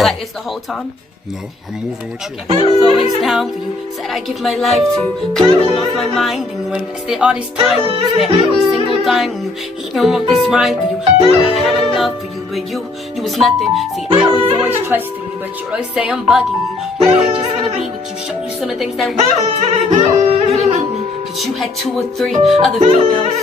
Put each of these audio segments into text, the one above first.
stay like this the whole time? No, I'm moving with you. I was always down for you. Said I'd give my life to you. Could've lost my mind and you invested all this time. You spent every single dime when you even wrote this rhyme for you. Thought I had a love for you, but you was nothing. See, I was always trusting you, but you always say I'm bugging you. Really, I just wanna be with you, show you some of the things that we can do. You didn't need me, cause you had 2 or 3 other females.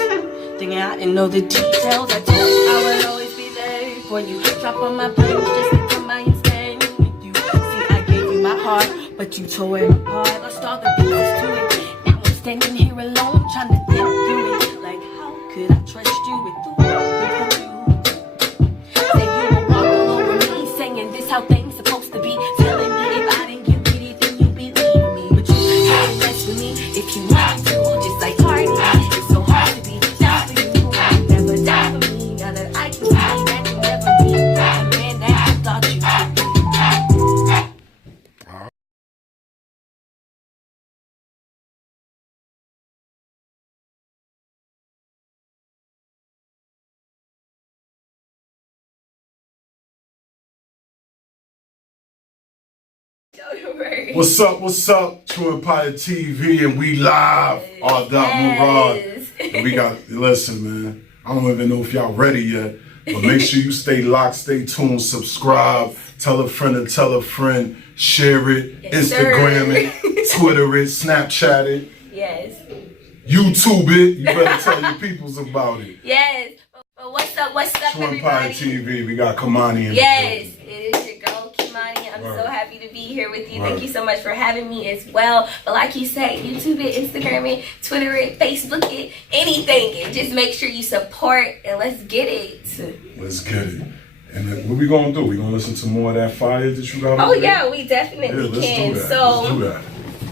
Thinking I didn't know the details. I told you I would always be there for you. Drop on my planes just to come by and stand with you. See, I gave you my heart, but you tore it apart. Lost all the pieces to it. Now I'm standing here alone, trying to think through it. Like, how could I trust you with the world you do? Say you will walk all over me, saying this how things supposed to be. Telling me if I didn't give it, then you believe me. But you can't mess with me if you want to. Just like Cardi, it's so hard to be down for you. Never down for me. Now that I can see that you never be the man that I thought you could be. What's up? True Empire TV, and we live. Murad. And we got, listen, man, I don't even know if y'all ready yet, but make sure you stay locked, stay tuned, subscribe, tell a friend, share it, Instagram it, Twitter it, Snapchat it, YouTube it. You better tell your peoples about it. Yes. But what's up, True Empire everybody? TV, we got Kimani in Yes, it is your girl, Kimani. I'm so happy to be here with you. Thank you so much for having me as well. But like you said, YouTube it, Instagram it, Twitter it, Facebook it, anything it. Just make sure you support and let's get it. Let's get it. And then what we gonna do? We gonna listen to more of that fire that you got? Oh yeah, we definitely can. Do that. So let's do that.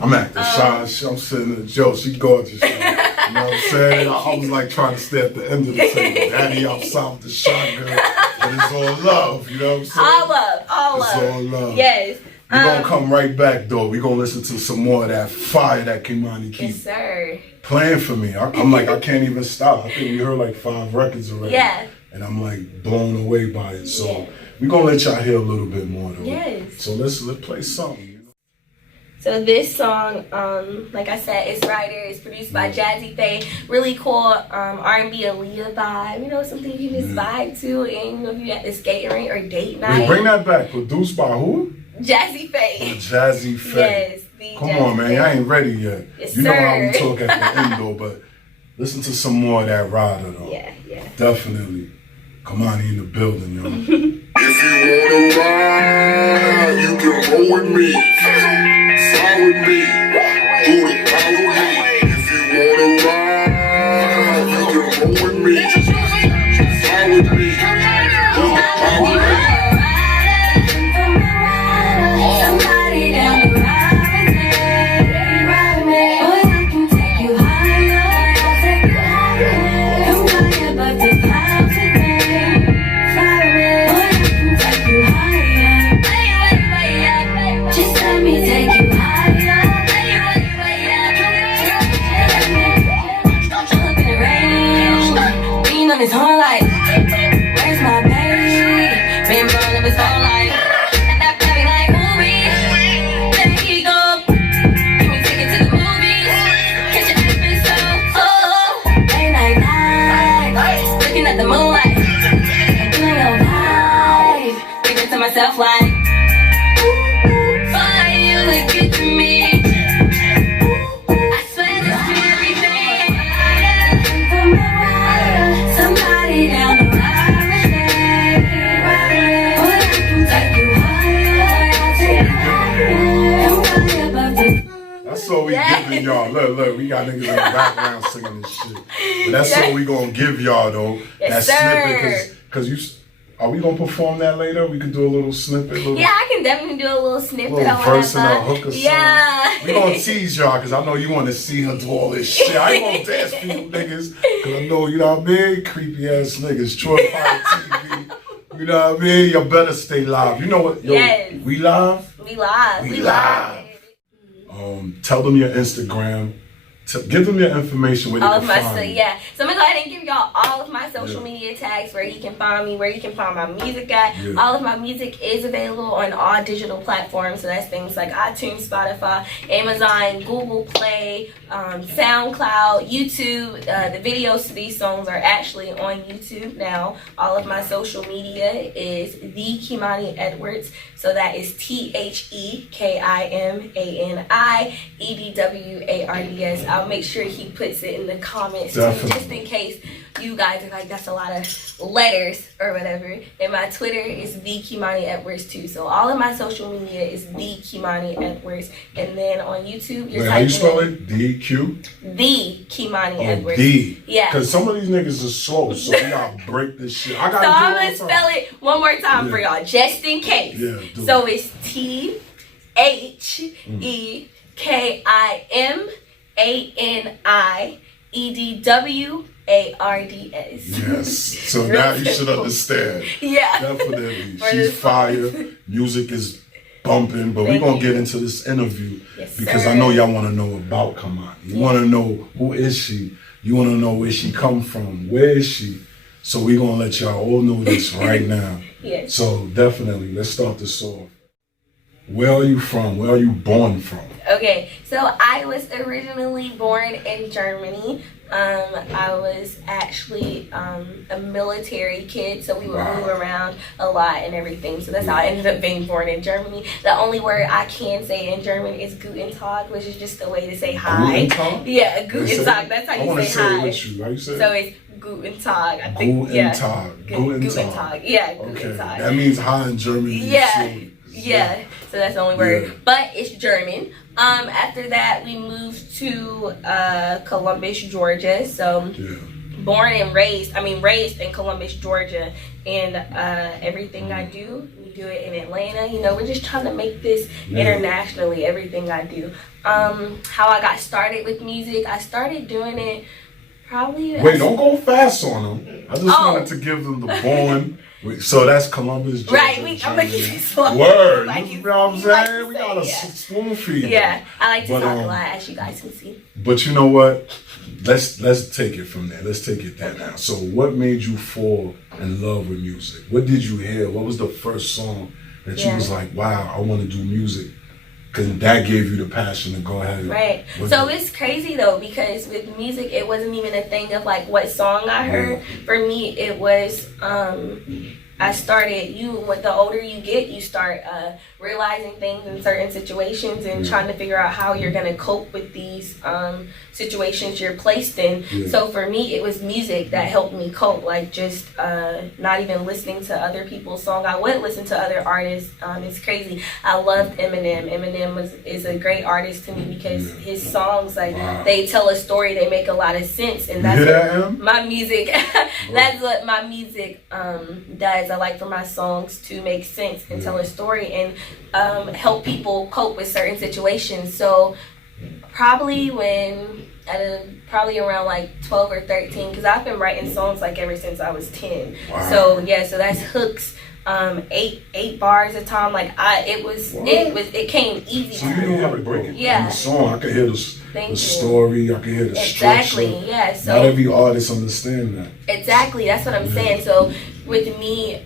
I'm acting shy. I'm sitting in the joke. She gorgeous. You know what I'm saying? I was like trying to stay at the end of the table. Daddy outside with the shotgun. But it's all love. You know what I'm saying? all love. It's all love. Yes. We're gonna come right back though. We're gonna listen to some more of that fire that Kimani keeps playing for me. I'm like, I can't even stop. I think we heard like 5 records already. Yeah. And I'm like blown away by it. So we're gonna let y'all hear a little bit more though. Yes. So let's play something. So this song, like I said, it's writer. It's produced by Jazzy Faye. Really cool R&B Aaliyah vibe. You know, something you can just vibe to. And you know, if you at the skating rink or date night. Wait, bring that back. Produced by who? Jazzy Faye. Jazzy Faye. Yes. Come on, man. I ain't ready yet. Yes, you know how we talk at the end though, but listen to some more of that rider though. Yeah. Definitely. Kimani in the building, yo. If you wanna ride, you can roll with me. Slide with me. Do the power with me. If you wanna ride, you can roll with me. Slide with me. Do the power with me. Somebody down the ride with me. Boy, I can take you higher. I'll take you higher. Come high above the clouds with me. Fly with me. Boy, I can take you higher. Just let me take you higher. Up in the rain, lean on his horn like, where's my baby? Been blowing up his whole life. That baby like, movie, let me go. Give me ticket to the movies. Catch your ass been so, late night live, looking at the moonlight. I'm feeling your vibe. Thinking to myself like, boy, you look good to me. I swear this is everything. Somebody down the ride with me. Boy, I can take you higher. I'll take you higher. Come high above the. That's all we giving y'all. Look, we got niggas in the background singing this shit. But that's all we gonna give y'all though. Yes, that sir. snippet, cause you. Are we gonna perform that later? We could do a little snippet. Yeah, I can definitely do a little snippet. Little verse and a hook or something. Yeah. We gonna tease y'all because I know you want to see her do all this shit. I ain't gonna dance for you niggas because I know you know what I mean. Creepy ass niggas. True Empire TV. You know what I mean. You better stay live. You know what? Yo, we live. We live. We live. Tell them your Instagram. Give them your information where they all can of my find you. yeah. So I'm gonna go ahead and give y'all all of my social media tags where you can find me, where you can find my music at. Yeah. All of my music is available on all digital platforms. So that's things like iTunes, Spotify, Amazon, Google Play, SoundCloud, YouTube. The videos to these songs are actually on YouTube now. All of my social media is the Kimani Edwards. So that is TheKimaniEdwards. I'll make sure he puts it in the comments too, just in case you guys are like, that's a lot of letters or whatever. And my Twitter is the Kimani Edwards too. So all of my social media is the Kimani Edwards. And then on YouTube, you're how you spell it? D-Q? The Kimani Edwards. D. Yeah. Because some of these niggas are slow, so we gotta break this shit. I gotta so do I'm gonna spell it one more time for y'all, just in case. Yeah, so it's TheKimaniEdwards. Yes. So now you should understand. Yeah. Definitely. She's fire. Music is bumping, but we're gonna get into this interview because I know y'all wanna know about Kimani. You wanna know who is she. You wanna know where she come from. Where is she? So we're gonna let y'all all know this right now. Yes. So definitely, let's start this off. Where are you from? Where are you born from? Okay, so I was originally born in Germany. I was actually a military kid, so we would move around a lot and everything. So that's how I ended up being born in Germany. The only word I can say in German is Guten Tag, which is just a way to say hi. Guten Tag? Yeah, Guten Tag. That's how you say hi. I want to say it with you. How you say it? So it's Guten Tag. I think. Guten Tag. Guten Tag. Yeah, Guten Tag. That means hi in German. Yeah, so that's the only word, but it's German. After that, we moved to Columbus, Georgia. So born and raised in Columbus, Georgia, and everything I do, we do it in Atlanta. You know, we're just trying to make this internationally. Everything I do. How I got started with music, I started doing it probably. Wait, don't go fast on them. I just wanted to give them the born. So that's Columbus, Georgia. Right, I'm gonna keep it slow. Word, you know what I'm saying? We got a spoon feed. Yeah, I like to talk a lot, as you guys can see. But you know what? Let's take it from there. Let's take it there now. So what made you fall in love with music? What did you hear? What was the first song that you was like, wow, I want to do music? Because that gave you the passion to go ahead. Right. So it's crazy though, because with music, it wasn't even a thing of like what song I heard. For me, it was I started, the older you get, you start realizing things in certain situations and trying to figure out how you're going to cope with these situations you're placed in. So for me, it was music that helped me cope, like just not even listening to other people's songs. I would listen to other artists. It's crazy. I loved Eminem. Eminem is a great artist to me because his songs, like they tell a story, they make a lot of sense, and that's what my music, that's what my music does. I like for my songs to make sense and tell a story and help people cope with certain situations. So probably probably around like 12 or 13, because I've been writing songs like ever since I was 10. So so that's hooks, 8 bars a time. Like it came easy. So you know how to break it in the song. I could hear the story. I could hear the structure. Yeah. So not every artist understands that. Exactly. That's what I'm saying. So with me,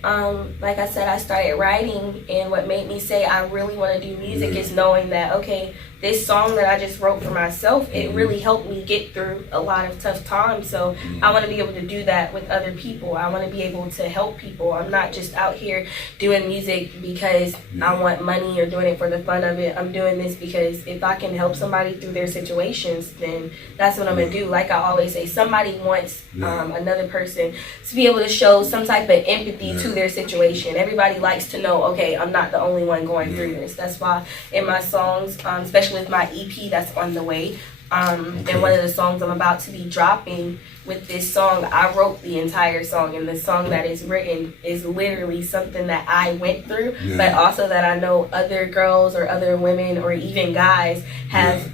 like I said, I started writing, and what made me say I really want to do music is knowing that, okay, this song that I just wrote for myself, it really helped me get through a lot of tough times. So I want to be able to do that with other people. I want to be able to help people. I'm not just out here doing music because I want money or doing it for the fun of it. I'm doing this because if I can help somebody through their situations, then that's what I'm going to do. Like I always say, somebody wants another person to be able to show some type of empathy to their situation. Everybody likes to know, okay, I'm not the only one going through this. That's why in my songs, especially with my EP that's on the way, and one of the songs I'm about to be dropping with this song, I wrote the entire song, and the song that is written is literally something that I went through, but also that I know other girls or other women or even guys have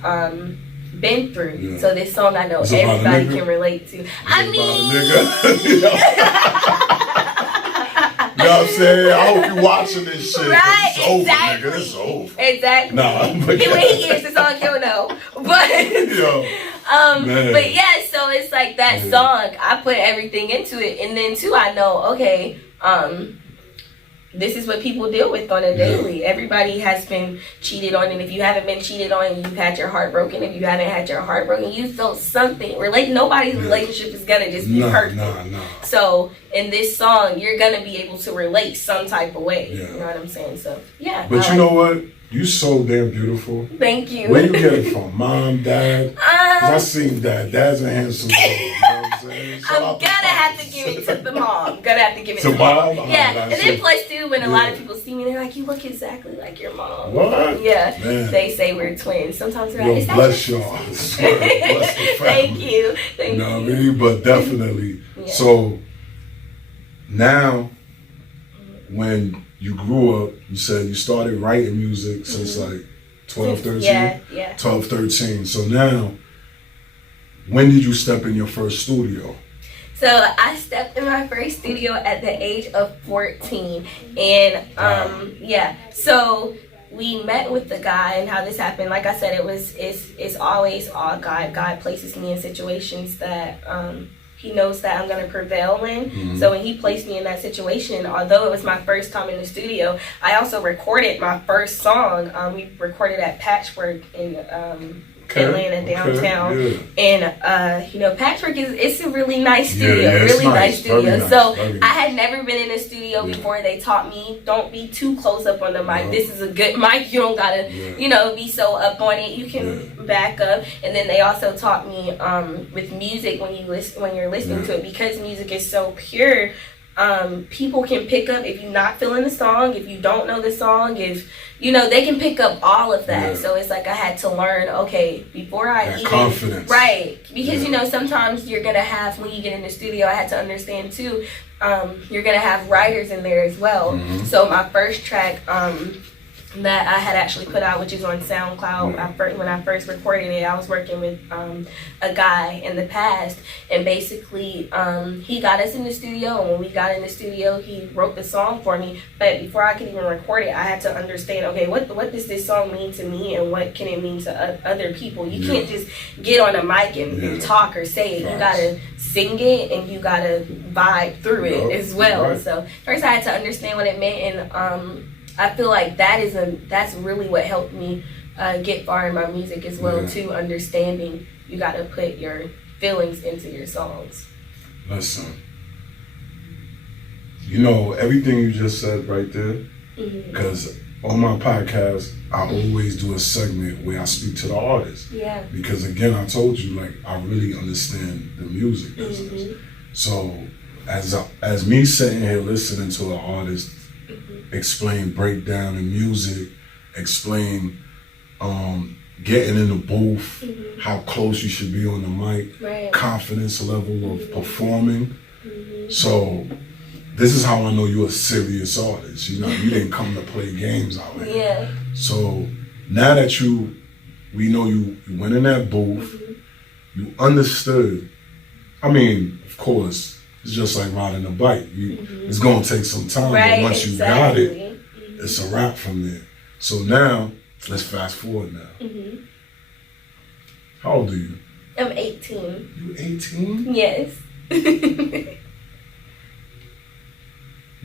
been through. So this song I know everybody can relate to. I mean, what I'm saying? I hope you watching this shit. Right, It's over, exactly. nigga. It's over. Exactly. Nah, but When he hears the song, he'll know. But Yo, man. but yeah, so it's like that Yeah. song, I put everything into it, and then too I know, okay, this is what people deal with on a daily. Everybody has been cheated on, and if you haven't been cheated on, you've had your heart broken. If you haven't had your heart broken, you felt something. Nobody's relationship is gonna just be perfect. Nah. So in this song, you're gonna be able to relate some type of way. Yeah. You know what I'm saying? So yeah. But you know what? You so damn beautiful. Thank you. Where you get it from? Mom, dad? 'Cause I seen dad. Dad's a handsome boy. You know what I'm saying? Shout I'm out gonna have to give it to the mom. Gonna have to give it To to mom. mom? Yeah, Oh, and that's then it. plus too, when a lot of Yeah. people see me, they're like, "You look exactly like your mom." What? Yeah, Man. they say we're twins. Sometimes they're Yo, like, "Is that bless your-" y'all. I swear, bless the family. Thank you. Thank You know you. what I mean? But definitely. Yeah. So now, when you grew up, you said you started writing music since like 12, 13? Yeah. 12, 13. So now, when did you step in your first studio? So I stepped in my first studio at the age of 14, and yeah. So we met with the guy, and how this happened. Like I said, it's always all God. God places me in situations that He knows that I'm gonna prevail in. Mm-hmm. So when He placed me in that situation, although it was my first time in the studio, I also recorded my first song. We recorded at Patchwork in Atlanta downtown. Yeah. And you know, Patchwork it's a really nice studio, Yeah, it's really nice studio. very nice, So very nice. I had never been in a studio before. They taught me, don't be too close up on the mic. No. This is a good mic. You don't gotta, you know, be so up on it. You can back up. And then they also taught me with music, when you're listening to it, because music is so pure. People can pick up if you're not feeling the song, if you don't know the song, if you know, they can pick up all of that. Yeah. So it's like I had to learn, okay, before I That even confidence. right, because Yeah. you know, sometimes you're gonna have, when you get in the studio, I had to understand too, you're gonna have writers in there as well. Mm-hmm. So my first track that I had actually put out, which is on Soundcloud, when I first recorded it, I was working with a guy in the past, and basically he got us in the studio, and when we got in the studio, he wrote the song for me. But before I could even record it, I had to understand, okay, what does this song mean to me, and what can it mean to other people? You can't just get on a mic and talk or say it. You gotta sing it, and you gotta vibe through it as well. Right. So first I had to understand what it meant, and I feel like that's really what helped me get far in my music as well, too. Understanding you got to put your feelings into your songs. Listen, you know, everything you just said right there, because on my podcast, I always do a segment where I speak to the artist. Yeah. Because again, I told you, like, I really understand the music business. So as me sitting here listening to an artist explain breakdown in music, explain getting in the booth, how close you should be on the mic, confidence level of performing. So this is how I know you're a serious artist. You know, you didn't come to play games out here. Yeah. So now that we know you went in that booth, you understood. I mean, of course, it's just like riding a bike. It's gonna take some time, but once you got it, it's a wrap from there. So now, let's fast forward now. How old are you? I'm 18. You 18? Yes.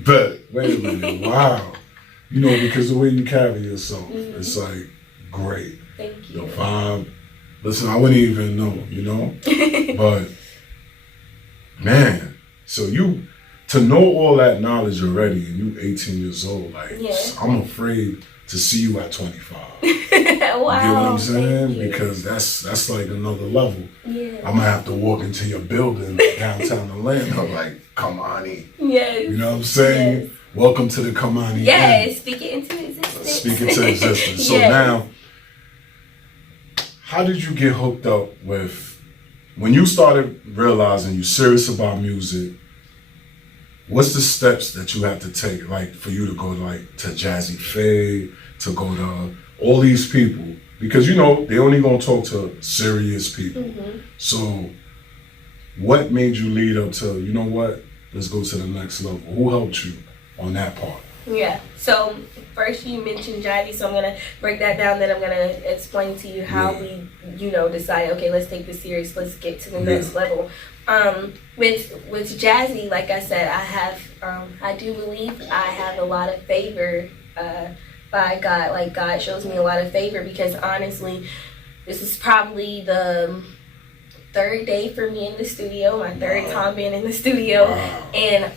But wait a minute, wow. You know, because the way you carry yourself, it's like great. Thank you. Your vibe. Listen, I wouldn't even know, you know? But man, so you to know all that knowledge already, and you 18 years old, like I'm afraid to see you at 25. Wow. You get what I'm saying? Thank you. Because that's like another level. Yeah. I'm gonna have to walk into your building downtown Atlanta, like Kimani. Yes. You know what I'm saying? Yes. Welcome to the Kimani. Yes. Speak it into existence. Speak it to existence. So now, how did you get hooked up with, when you started realizing you're serious about music, what's the steps that you have to take, like for you to go like to Jazzy Faye, to go to all these people? Because you know, they only gonna talk to serious people. So what made you lead up to, you know what, let's go to the next level? Who helped you on that part. Yeah. So first you mentioned jazzy, so I'm gonna break that down. Then I'm gonna explain to you how we, decide. Okay, let's take this serious. Let's get to the next level. With jazzy, like I said, I do believe I have a lot of favor by God. Like God shows me a lot of favor because honestly, this is probably the third day for me in the studio, my third time being in the studio, and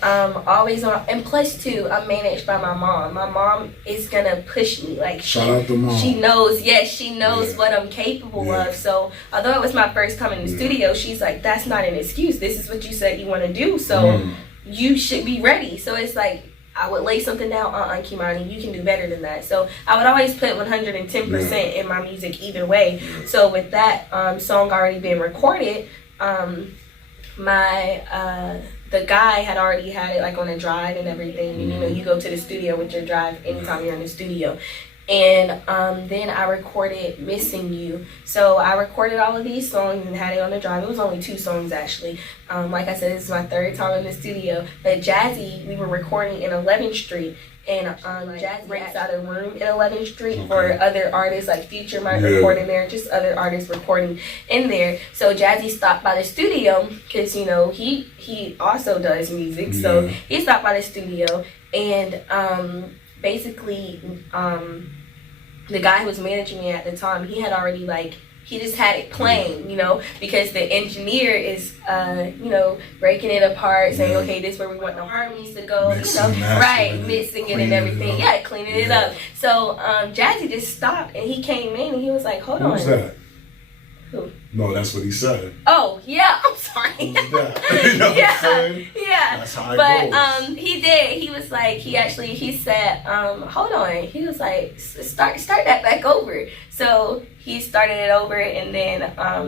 always on. And plus two, I'm managed by my mom. My mom is gonna push me. Like shout out to mom. She knows, she knows what I'm capable of. So although it was my first time in the studio, she's like, that's not an excuse. This is what you said you want to do, so you should be ready. So it's like, I would lay something down, Kimani, you can do better than that. So I would always put 110% in my music either way. So with that song already being recorded, the guy had already had it like on a drive and everything. And, you go to the studio with your drive anytime you're in the studio. And then I recorded Missing You. So I recorded all of these songs and had it on the drive. It was only 2 songs actually. Like I said, this is my third time in the studio. But Jazzy, we were recording in 11th Street. And Jazzy rents out a room in 11th Street for other artists, like Future might record in there, just other artists recording in there. So Jazzy stopped by the studio because, he also does music. So he stopped by the studio and basically, the guy who was managing me at the time, he had already he just had it playing, because the engineer is, breaking it apart, saying, okay, this is where we want the harmonies to go, mixing it and everything, cleaning it up. So Jazzy just stopped and he came in and he was like, hold on. Who's that? Who? No, that's what he said. Oh, yeah, I'm sorry. Who's that? You know what I'm saying? Yeah. That's how it goes. He did. He was like, he said, hold on. He was like, start that back over. So he started it over, and then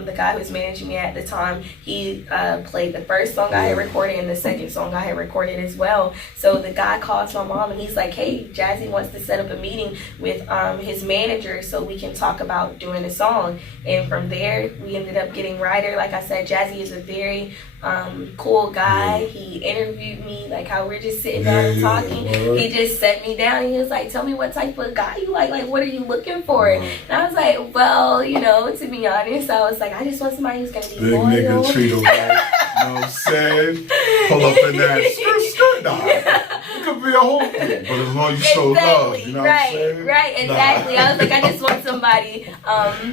the guy who was managing me at the time, he played the first song I had recorded and the second song I had recorded as well. So the guy calls my mom and he's like, hey, Jazzy wants to set up a meeting with his manager so we can talk about doing a song. And from there, we ended up getting Ryder. Like I said, Jazzy is a very cool guy. He interviewed me, like how we're just sitting down and talking. He just set me down and he was like, tell me what type of guy you like what are you looking for? And I was like, well, to be honest, I was like, I just want somebody who's gonna be big loyal. Nigga treat her right. You know what I'm saying? Pull up in that skirt. Nah, it could be a whole thing, but as long as you show love, you know what I'm saying? Right, exactly. I was like, I just want somebody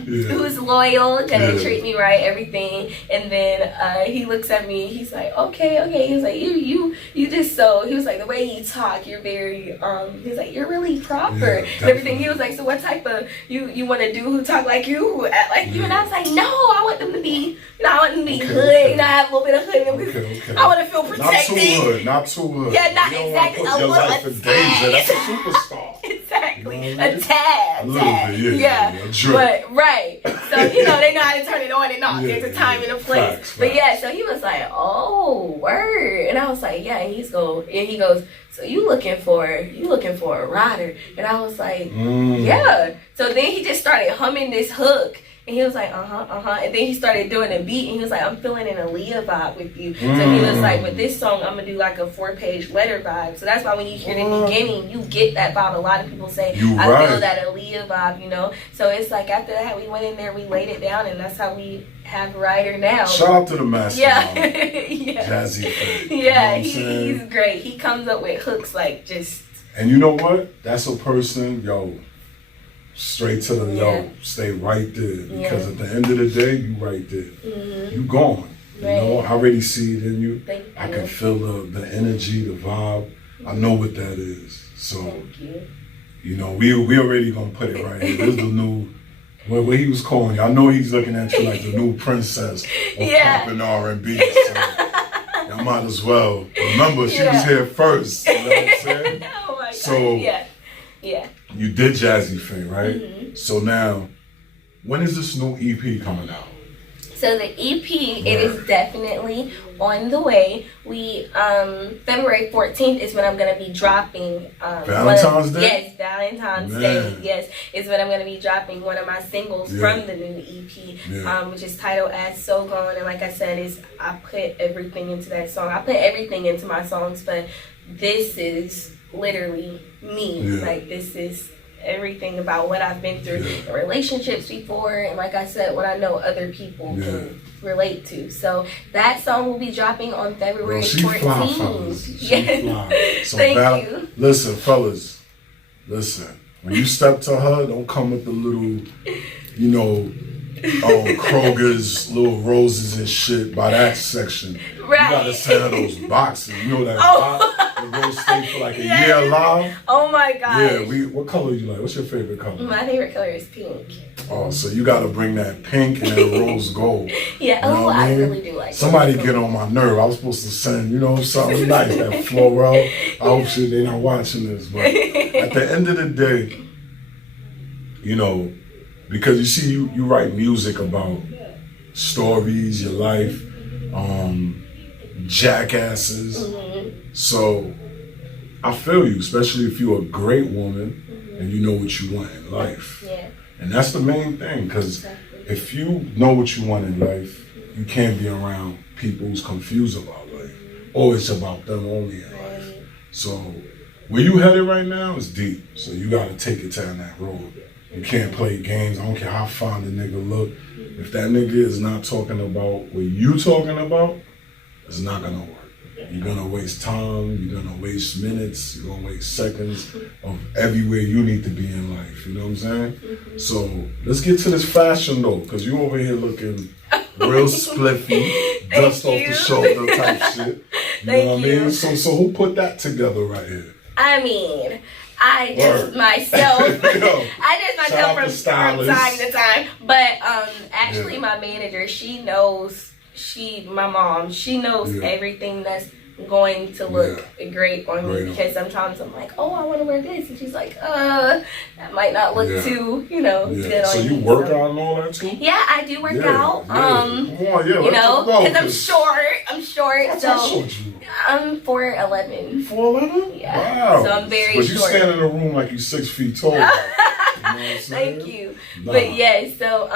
who's loyal, gonna treat me right, everything. And then he looks at me, he's like, okay. He was like, you just so, he was like, the way you talk, you're very, he was like, you're really proper and everything. He was like, so what type of, you want to do who talk like you, who act like you? And I was like, no, I want them to be, I want them to be hood, I have a little bit of hood in them because I want to feel protected. Not too hood. Yeah, not exactly. Put your life in danger. That's a superstar. Exactly. You know what I mean? A tad. A little bit, yeah. But, right. So, they know how to turn it on and off. There's a time and a place. Facts. But yeah, so he was like, oh, word. And I was like, yeah. And he goes, so you looking for a rider? And I was like, yeah. So then he just started humming this hook. And he was like, And then he started doing a beat. And he was like, I'm feeling an Aaliyah vibe with you. So he was like, with this song, I'm going to do like a 4-page letter vibe. So that's why when you hear the beginning, you get that vibe. A lot of people say, I feel that Aaliyah vibe, So it's like after that, we went in there, we laid it down. And that's how we have Ryder now. Shout out to the master. Jazzy. Yeah, he's great. He comes up with hooks like just. And you know what? That's a person, straight to the stay right there, because at the end of the day, you right there. You gone. I already see it in you. I can feel the energy, the vibe. I know what that is. So thank you. We already gonna put it right here. This is the new what he was calling you. I know he's looking at you like the new princess of pop and R&B. So y'all might as well remember she was here first. You know what I'm saying? Oh my God. So yeah. You did Jazzy Faye, right? So now, when is this new EP coming out? So the EP, it is definitely on the way. We February 14th is when I'm gonna be dropping Valentine's Day? Yes, Valentine's Day. Yes, is when I'm gonna be dropping one of my singles from the new EP, which is titled As So Gone. And like I said, I put everything into that song. I put everything into my songs, but this is literally me. Yeah. Like, this is everything about what I've been through in relationships before, and like I said, what I know other people can relate to. So that song will be dropping on February 14th. Yes. So Thank you. Listen, fellas, listen. When you step to her, don't come with the little, you know, Kroger's little roses and shit by that section. Right. You gotta send her those boxes. You know that box? The rose stay for like a year alive. Oh my gosh. Yeah, what color you like? What's your favorite color? My favorite color is pink. Oh, so you gotta bring that pink and that rose gold. Yeah, you know what I mean? really do like Somebody get on my nerve. I was supposed to send, you know, something nice, that floral. I hope shit they're not watching this. But at the end of the day, you know, because you see, you write music about stories, your life, jackasses. Mm-hmm. So I feel you, especially if you're a great woman and you know what you want in life. Yeah. And that's the main thing, because if you know what you want in life, you can't be around people who's confused about life, or it's about them only in life. So where you headed right now is deep, so you gotta take it down that road. You can't play games. I don't care how fine the nigga look. If that nigga is not talking about what you talking about, it's not gonna work. You're gonna waste time, you're gonna waste minutes, you're gonna waste seconds of everywhere you need to be in life, you know what I'm saying? Mm-hmm. So let's get to this fashion though, because you over here looking real spliffy, dust off the shoulder type shit. You know what I mean? So who put that together right here? I mean, I just myself. I just myself from time to time. But actually my manager, my mom, she knows everything that's going to look great on me, because sometimes I'm like, oh, I want to wear this, and she's like, that might not look too, good on you. So you work out and all that too? Yeah, I do work out. Come on, you know, because I'm short. How short you? I'm 4'11". 4'11"? Yeah. Wow. So I'm very short. But you stand in a room like you 6 feet tall. You know what I'm saying? Thank you. Nah. But yeah, so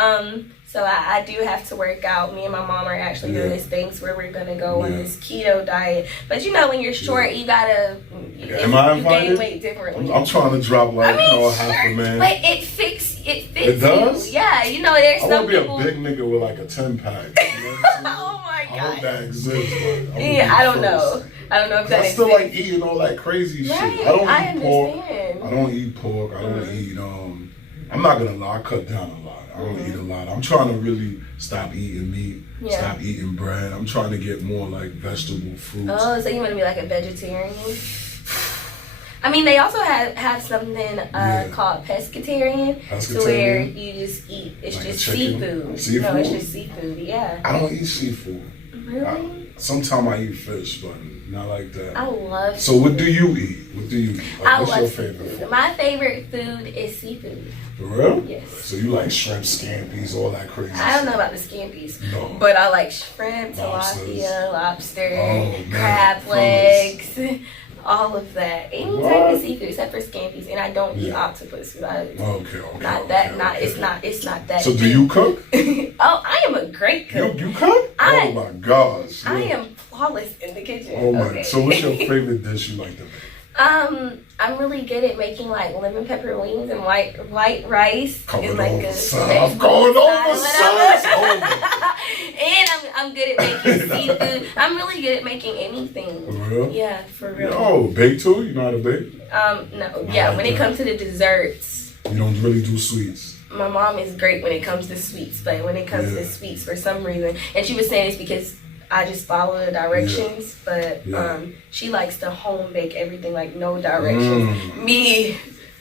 I do have to work out. Me and my mom are actually doing this thing where we're gonna go on this keto diet. But you know, when you're short, you gotta you gain weight differently. I'm trying to drop like half a man. But it fits. It does? You. Yeah, you know, there's some people. I want to be a big nigga with like a 10-pack. You know Oh my god. I hope that exists. I don't know. I don't know if that I still like eating all that crazy shit. I don't eat pork. I don't eat. I'm not gonna lie. I cut down a lot. I don't eat a lot. I'm trying to really stop eating meat. Stop eating bread. I'm trying to get more like vegetable fruits. Oh, so you want to be like a vegetarian? I mean, they also have something called pescatarian, to where you just eat. It's like just seafood. Seafood? No, it's just seafood. Yeah. I don't eat seafood. Really? Sometimes I eat fish, but not like that. I love. So what do you eat? Like, what's your favorite food? My favorite food is seafood. For real? Yes. So you like shrimp, scampi's, all that crazy I don't know about the scampi's, no. but I like shrimp, tilapia, lobster, crab legs, all of that. Any type of seafood except for scampi's, and I don't eat octopus. It's not that. So do you cook? Oh, I am a great cook. You cook? Oh my gosh. I am flawless in the kitchen. Oh my. Okay. So what's your favorite dish you like to make? I'm really good at making like lemon pepper wings and white rice. Coming and like over, son. I'm going over, son. And I'm good at making seafood. I'm really good at making anything. For real? Yeah, for real. Yo, bake too? You know how to bake? No. Yeah, like when it comes to the desserts. You don't really do sweets? My mom is great when it comes to sweets, but when it comes to sweets, for some reason, and she was saying it's because I just follow the directions, but she likes to home bake everything, like no directions. Me.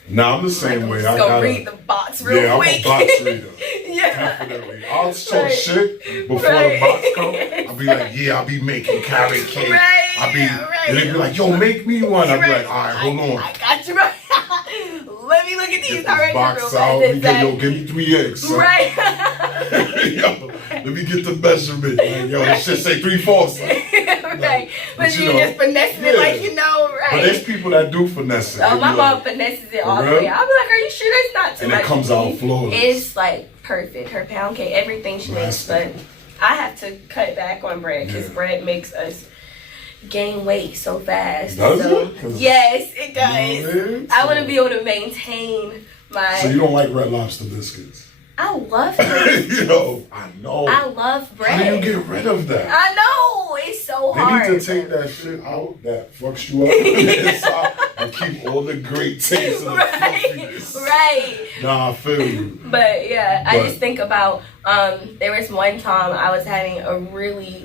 Nah, I'm the same way. I gotta read the box real quick. I'm a box reader. Definitely. I'll talk shit before the box comes. I'll be like, I'll be making carrot cake. And they be like, yo, make me one. I'll be like, all right, hold on. I got you right. Let me look at these directions. Box out. Yo, give me 3 eggs. Son. Right. Yo, let me get the measurement. Man. Yo, this shit say 3/4. Right. But you just finessing it like right. But there's people that do finesse it. Oh, my mom finesses it all the way. I'll be like, are you sure that's not too much? And it comes out flawless. It's like perfect. Her pound cake, everything she makes. But I have to cut back on bread because bread makes us gain weight so fast. Does so, it? Yes, it does. You know what I mean? I want to be able to maintain my. So you don't like Red Lobster biscuits? I love it. I know. I love bread. How do you get rid of that? I know, it's so They hard. need to take that shit out that fucks you up inside and keep all the great taste and the fluffiness. Right. Nah, I feel you. But yeah, I just think about there was one time I was having a really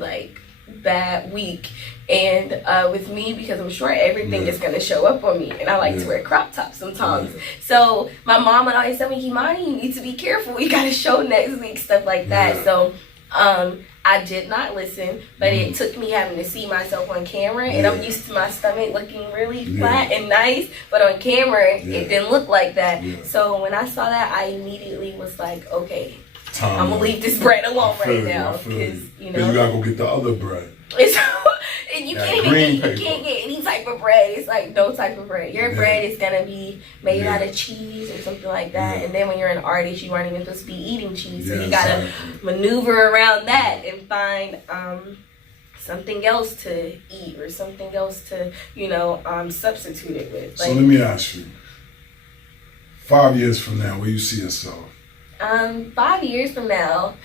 bad week, and with me, because I'm sure everything is gonna show up on me, and I like to wear crop tops sometimes. So my mom would always tell me, Kimani, you need to be careful. You got a show next week, stuff like that. So I did not listen, but it took me having to see myself on camera, and I'm used to my stomach looking really flat and nice, but on camera it didn't look like that. So when I saw that, I immediately was like, okay, I'm gonna leave this bread alone right now, because you gotta go get the other bread. You can't get any type of bread. It's like no type of bread. Your bread is gonna be made out of cheese or something like that. And then when you're an artist, you aren't even supposed to be eating cheese, so you gotta maneuver around that and find something else to eat or something else to substitute it with. So let me ask you, 5 years from now, where you see yourself? 5 years from now,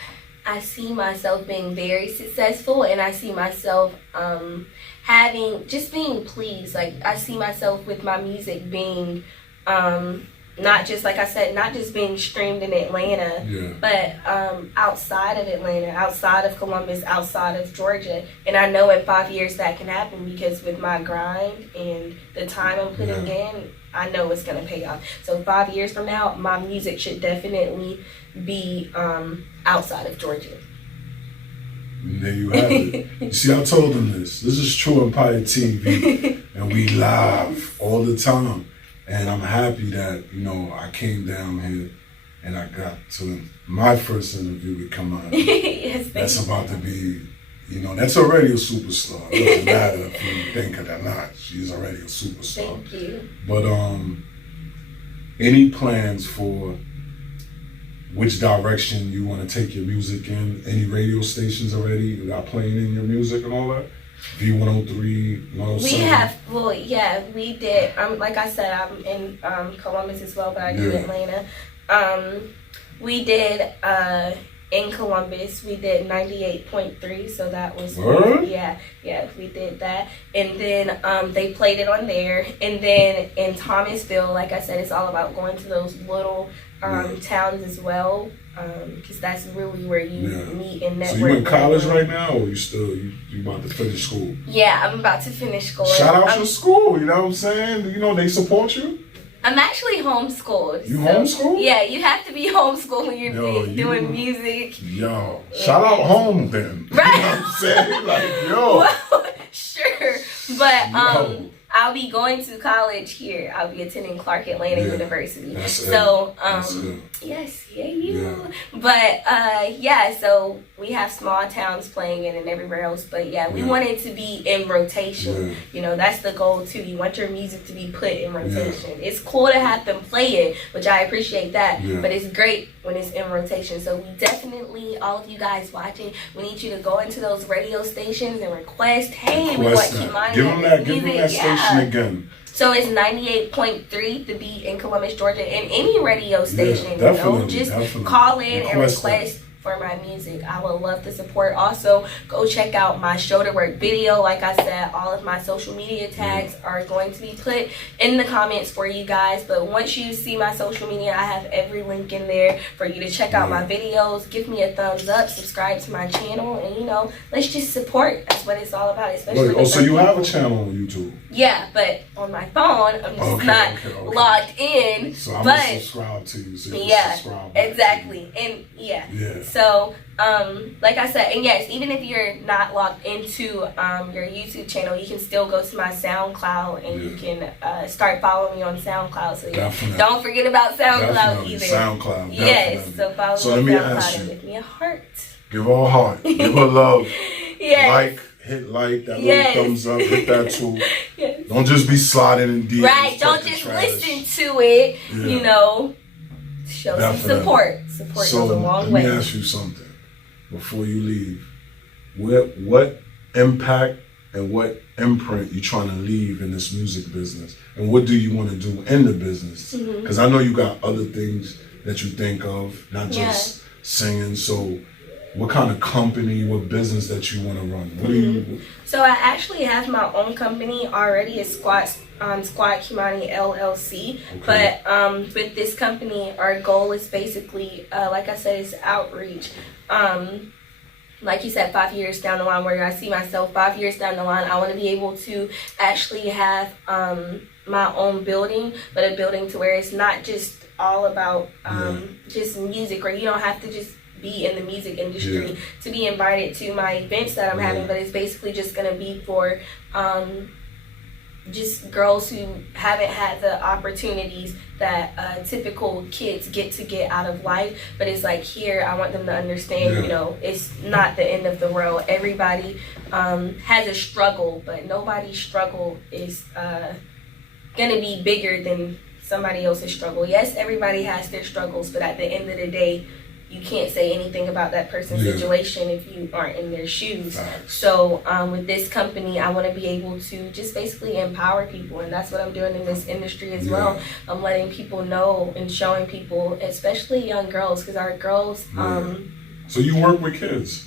I see myself being very successful, and I see myself being pleased. Like, I see myself with my music being not just, like I said, not just being streamed in Atlanta, but outside of Atlanta, outside of Columbus, outside of Georgia. And I know in 5 years that can happen, because with my grind and the time I'm putting in, I know it's going to pay off. So 5 years from now, my music should definitely be outside of Georgia. And there you have it. You see, I told them this. This is True Empire TV, and we live all the time. And I'm happy that, I came down here and I got to my first interview with Kimani. Yes, that's about to be, that's already a superstar. It doesn't matter if you think it or not. She's already a superstar. Thank you. But any plans for which direction you want to take your music in? Any radio stations already that are playing in your music and all that? V103, 107? We did. Like I said, I'm in Columbus as well, but I do Atlanta. We did in Columbus, we did 98.3, so that was we did that. And then they played it on there. And then in Thomasville, like I said, it's all about going to those little towns as well, because that's really where you meet and network. So you in college right now, or you about to finish school? Yeah, I'm about to finish school. Shout out your school, you know what I'm saying? They support you? I'm actually homeschooled. You homeschooled? Yeah, you have to be homeschooled when you're doing music. Yo, shout out home then. Right. You know what I'm saying? Like, yo. Well, sure. But I'll be going to college here. I'll be attending Clark Atlanta University. So, yes, But, so we have small towns playing it and everywhere else. But, we want it to be in rotation. That's the goal, too. You want your music to be put in rotation. It's cool to have them play it, which I appreciate that. But it's great when it's in rotation. So we definitely, all of you guys watching, we need you to go into those radio stations and request, hey, we want Kimani. Give them that station again. So it's 98.3 to be in Columbus, Georgia, and any radio station. Just call in and request for my music. I would love to support. Also, go check out my show to work video. Like I said, all of my social media tags are going to be put in the comments for you guys. But once you see my social media, I have every link in there for you to check out my videos. Give me a thumbs up, subscribe to my channel, and let's just support. That's what it's all about. Especially so you have a channel on YouTube? Yeah, but on my phone, I'm just not logged in. So I'm gonna subscribe to you. So you subscribe exactly, and So, like I said, and yes, even if you're not logged into your YouTube channel, you can still go to my Soundcloud and you can start following me on Soundcloud. So don't forget about Soundcloud either. Soundcloud. Yes, so follow me on Soundcloud and give me a heart. Give her a heart. Give her love. Hit that little thumbs up. Hit that too. Don't just be sliding in DMs. Right. Don't just listen to it. Show some support. Support goes a long way. Let me ask you something before you leave. What impact and what imprint you trying to leave in this music business, and what do you want to do in the business? Because I know you got other things that you think of, not just singing. So what kind of company, what business that you want to run? What do you? So I actually have my own company already. It's Squad Kimani LLC. Okay. But with this company, our goal is basically, like I said, is outreach. Like you said, 5 years down the line, where I see myself 5 years down the line, I want to be able to actually have my own building, but a building to where it's not just all about just music, or you don't have to just be in the music industry to be invited to my events that I'm having, but it's basically just going to be for just girls who haven't had the opportunities that typical kids get out of life. But it's like, here, I want them to understand, you know, it's not the end of the world. Everybody has a struggle, but nobody's struggle is going to be bigger than somebody else's struggle. Yes, everybody has their struggles, but at the end of the day, you can't say anything about that person's situation if you aren't in their shoes. So with this company, I want to be able to just basically empower people, and that's what I'm doing in this industry as well. I'm letting people know and showing people, especially young girls, because our girls So you work with kids?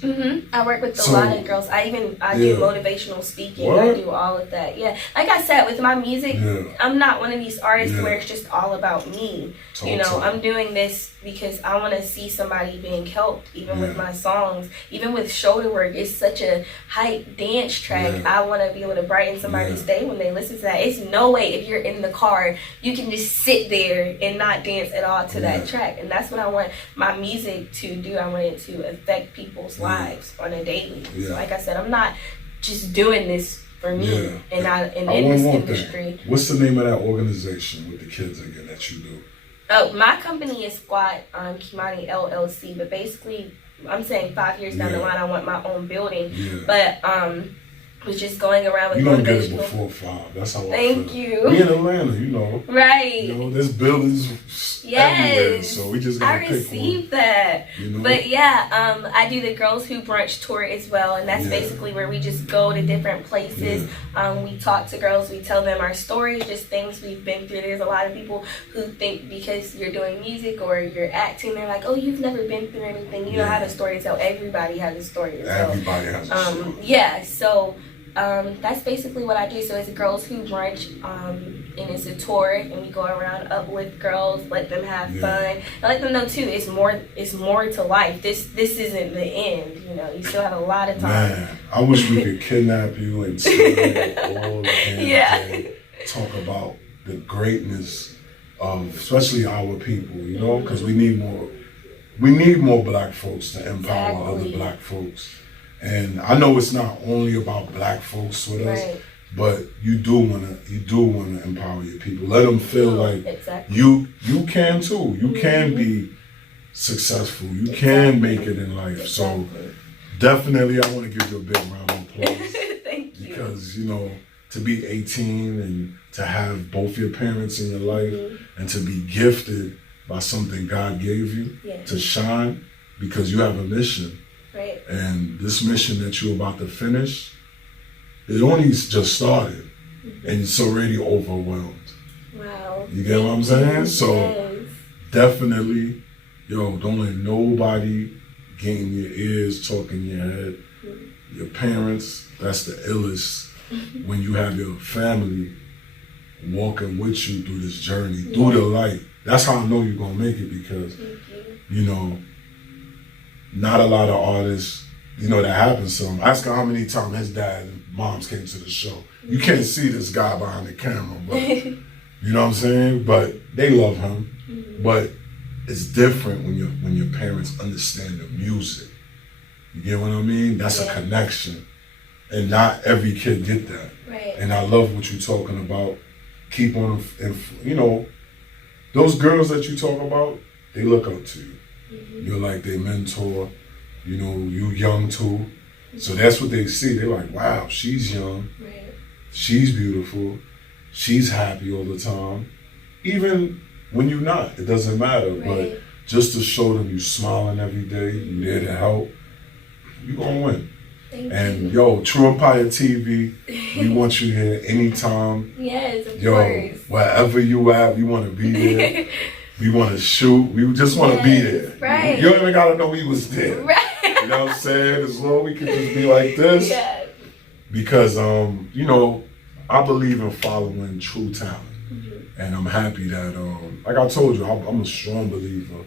I work with a lot of girls. I do motivational speaking. I do all of that. Yeah, like I said, with my music, I'm not one of these artists where it's just all about me. You know, I'm doing this because I want to see somebody being helped, even with my songs, even with shoulder work. It's such a hype dance track. I want to be able to brighten somebody's day when they listen to that. It's no way if you're in the car, you can just sit there and not dance at all to that track. And that's what I want my music to do. I want it to affect people's lives on a daily. So like I said, I'm not just doing this for me and in this industry. What's the name of that organization with the kids again that you do? Oh, my company is Squad Kimani LLC, but basically, I'm saying 5 years down the line, I want my own building. But was just going around with you don't motivational. get it before 5. That's how I feel. Thank you. We in Atlanta, you know. Right. You know, there's buildings everywhere, so we just gotta pick one. I received that. You know? But I do the Girls Who Brunch tour as well, and that's basically where we just go to different places. We talk to girls, we tell them our stories, just things we've been through. There's a lot of people who think because you're doing music or you're acting, they're like, oh, you've never been through anything. You don't have a story to tell. Everybody has a story to tell. Everybody has a story. So that's basically what I do. So it's Girls Who Brunch, and it's a tour, and we go around, uplift girls, let them have fun. And let them know too, it's more to life. This isn't the end. You know, you still have a lot of time. Man, I wish we could kidnap you and sit all the day, talk about the greatness of especially our people. You know, because we need more black folks to empower other black folks. And I know it's not only about black folks with us, but you do wanna empower your people. Let them feel like you can too. You can be successful. You can make it in life. So definitely, I want to give you a big round of applause. Thank you. Because you know, to be 18 and to have both your parents in your life and to be gifted by something God gave you to shine, because you have a mission. Right. And this mission that you're about to finish, it only just started, and it's already overwhelmed. Wow. You get what I'm saying? So definitely, don't let nobody get in your ears, talk in your head. Your parents, that's the illest. When you have your family walking with you through this journey, through the light. That's how I know you're gonna make it, because you know, not a lot of artists, that happens to him. Ask her how many times his dad and moms came to the show. You can't see this guy behind the camera, but you know what I'm saying? But they love him. But it's different when your parents understand the music. You get what I mean? That's a connection. And not every kid get that. Right. And I love what you're talking about. Keep on, those girls that you talk about, they look up to you. You're like their mentor, you young too. So that's what they see. They're like, wow, she's young, she's beautiful, she's happy all the time. Even when you're not, it doesn't matter. But just to show them you smiling every day, you're there to help, you're gonna win. And yo, True Empire TV, we want you here anytime. Yes, of yo, course. Wherever you at, we want to be there. We want to shoot. We just want to be there. Right. You don't even got to know we was there. Right. You know what I'm saying? As long as we can just be like this. Yeah. Because, you know, I believe in following true talent. And I'm happy that, like I told you, I'm a strong believer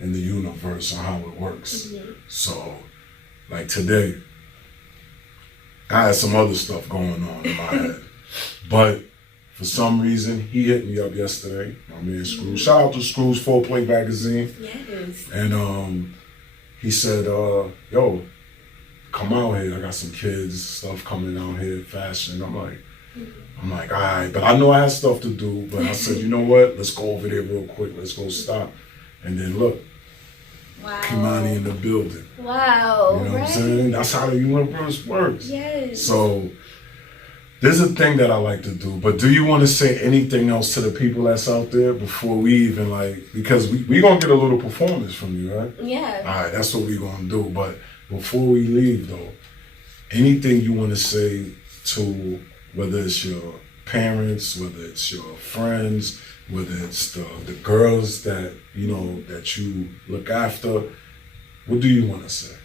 in the universe and how it works. So, like today, I had some other stuff going on in my head. But for some reason, he hit me up yesterday. My man Scrooge. Shout out to Scrooge, 4-Play Magazine. Yes. And he said, yo, come out here. I got some kids, stuff coming out here, fashion. I'm like, all right. But I know I had stuff to do. But I said, you know what? Let's go over there real quick. Let's go stop. And then look. Wow. Kimani in the building. Wow. You know what I'm saying? That's how the universe works. Yes. So there's a thing that I like to do, but do you want to say anything else to the people that's out there before we even because we gonna get a little performance from you, right? Yeah. All right, that's what we gonna do. But before we leave though, anything you want to say to whether it's your parents, whether it's your friends, whether it's the girls that you know that you look after, what do you want to say?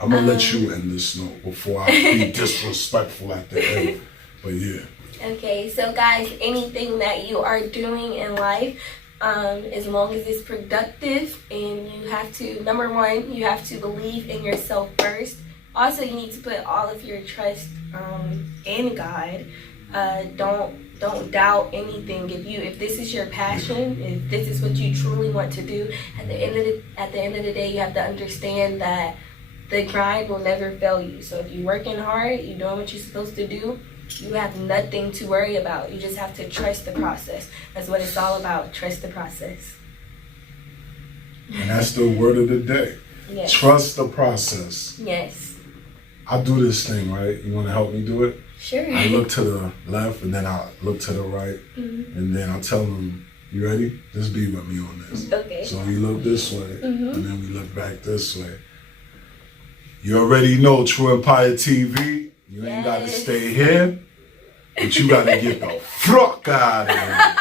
I'm gonna let you end this note before I be disrespectful at the end. But yeah. Okay, so guys, anything that you are doing in life, as long as it's productive, and you have to, number one, you have to believe in yourself first. Also, you need to put all of your trust in God. Don't doubt anything. If this is your passion, if this is what you truly want to do, at the end of the day, you have to understand that the grind will never fail you. So if you're working hard, you're doing what you're supposed to do, you have nothing to worry about. You just have to trust the process. That's what it's all about. Trust the process. And that's the word of the day. Yes. Trust the process. Yes. I do this thing, right? You want to help me do it? Sure. I look to the left and then I look to the right. And then I tell them, you ready? Just be with me on this. Okay. So you look this way and then we look back this way. You already know True Empire TV. You ain't got to stay here, but you got to get the fuck out of here.